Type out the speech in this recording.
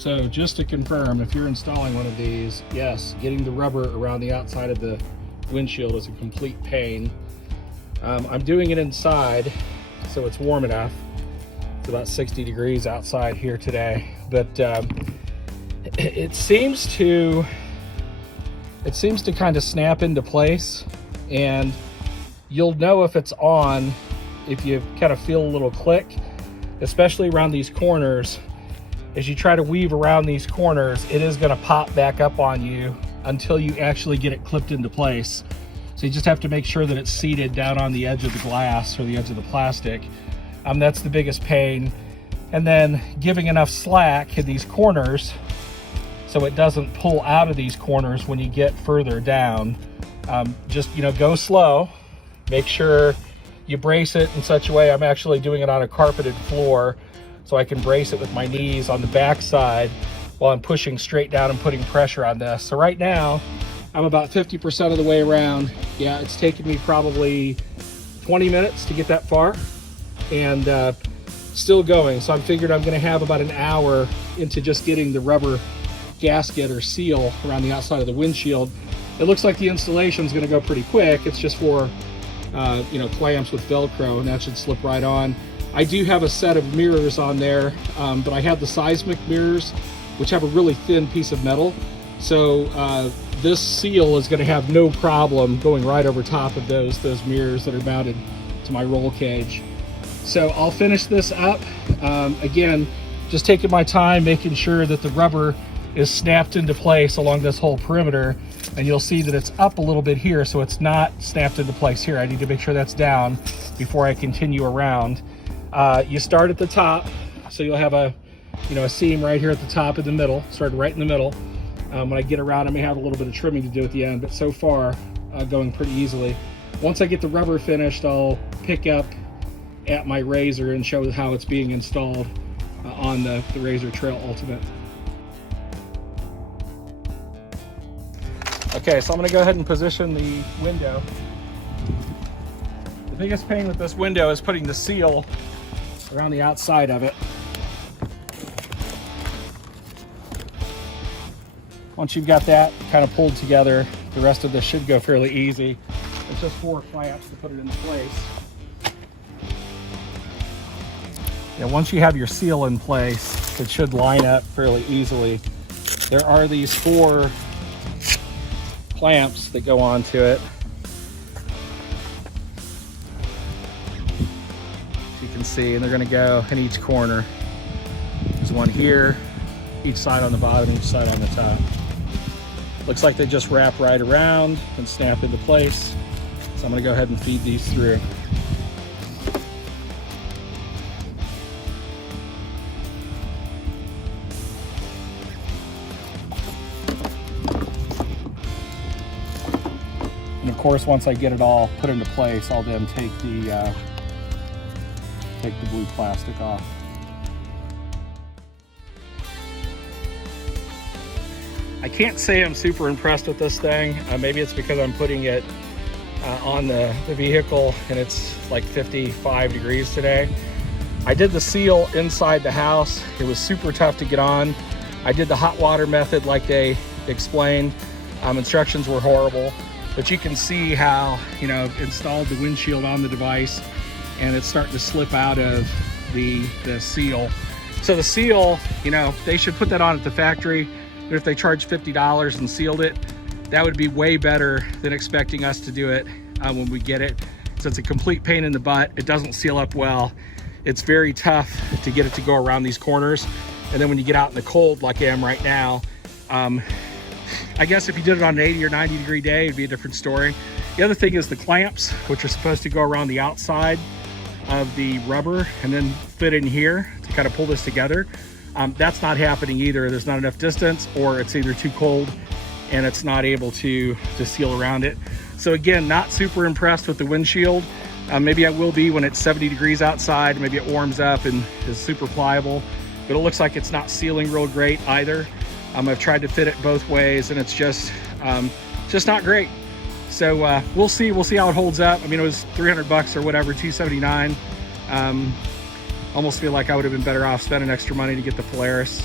So just to confirm, if you're installing one of these, yes, getting the rubber around the outside of the windshield is a complete pain. I'm doing it inside, so it's warm enough. It's about 60 degrees outside here today, but it seems to kind of snap into place, and you'll know if it's on if you kind of feel a little click, especially around these corners. As you try to weave around these corners, it is going to pop back up on you until you actually get it clipped into place. So you just have to make sure that it's seated down on the edge of the glass or the edge of the plastic. That's the biggest pain. And then giving enough slack in these corners so it doesn't pull out of these corners when you get further down. Just, go slow. Make sure you brace it in such a way. I'm actually doing it on a carpeted floor, so I can brace it with my knees on the back side while I'm pushing straight down and putting pressure on this. So right now, I'm about 50% of the way around. Yeah, it's taken me probably 20 minutes to get that far, and still going. So I figured I'm gonna have about an hour into just getting the rubber gasket or seal around the outside of the windshield. It looks like the installation is gonna go pretty quick. It's just for clamps with Velcro, and that should slip right on. I do have a set of mirrors on there, but I have the seismic mirrors, which have a really thin piece of metal. So this seal is going to have no problem going right over top of those mirrors that are mounted to my roll cage. So I'll finish this up. Again, just taking my time, making sure that the rubber is snapped into place along this whole perimeter. And you'll see that it's up a little bit here, so it's not snapped into place here. I need to make sure that's down before I continue around. You start at the top, so you'll have a seam right here at the top in the middle, start right in the middle. When I get around, I may have a little bit of trimming to do at the end, but so far going pretty easily. Once I get the rubber finished, I'll pick up at my RZR and show how it's being installed on the RZR Trail Ultimate. Okay, so I'm going to go ahead and position the window. The biggest pain with this window is putting the seal around the outside of it. Once you've got that kind of pulled together, the rest of this should go fairly easy. It's just 4 clamps to put it into place. Once you have your seal in place, it should line up fairly easily. There are these 4 clamps that go onto it. You can see, and they're going to go in each corner. There's one here, each side on the bottom, each side on the top. Looks like they just wrap right around and snap into place. So I'm going to go ahead and feed these through. And of course, once I get it all put into place, I'll then take the blue plastic off. I can't say I'm super impressed with this thing. Maybe it's because I'm putting it on the vehicle and it's like 55 degrees today. I did the seal inside the house. It was super tough to get on. I did the hot water method like they explained. Instructions were horrible, but you can see how, installed the windshield on the device and it's starting to slip out of the seal. So the seal, they should put that on at the factory. But if they charged $50 and sealed it, that would be way better than expecting us to do it when we get it. So it's a complete pain in the butt. It doesn't seal up well. It's very tough to get it to go around these corners. And then when you get out in the cold like I am right now, I guess if you did it on an 80 or 90 degree day, it'd be a different story. The other thing is the clamps, which are supposed to go around the outside of the rubber and then fit in here to kind of pull this together. That's not happening either. There's not enough distance, or it's either too cold and it's not able to seal around it. So again, not super impressed with the windshield. Maybe I will be when it's 70 degrees outside. Maybe it warms up and is super pliable, but it looks like it's not sealing real great either. I've tried to fit it both ways and it's just not great. So we'll see how it holds up. I mean, it was 300 bucks or whatever, $279. Almost feel like I would have been better off spending extra money to get the Polaris.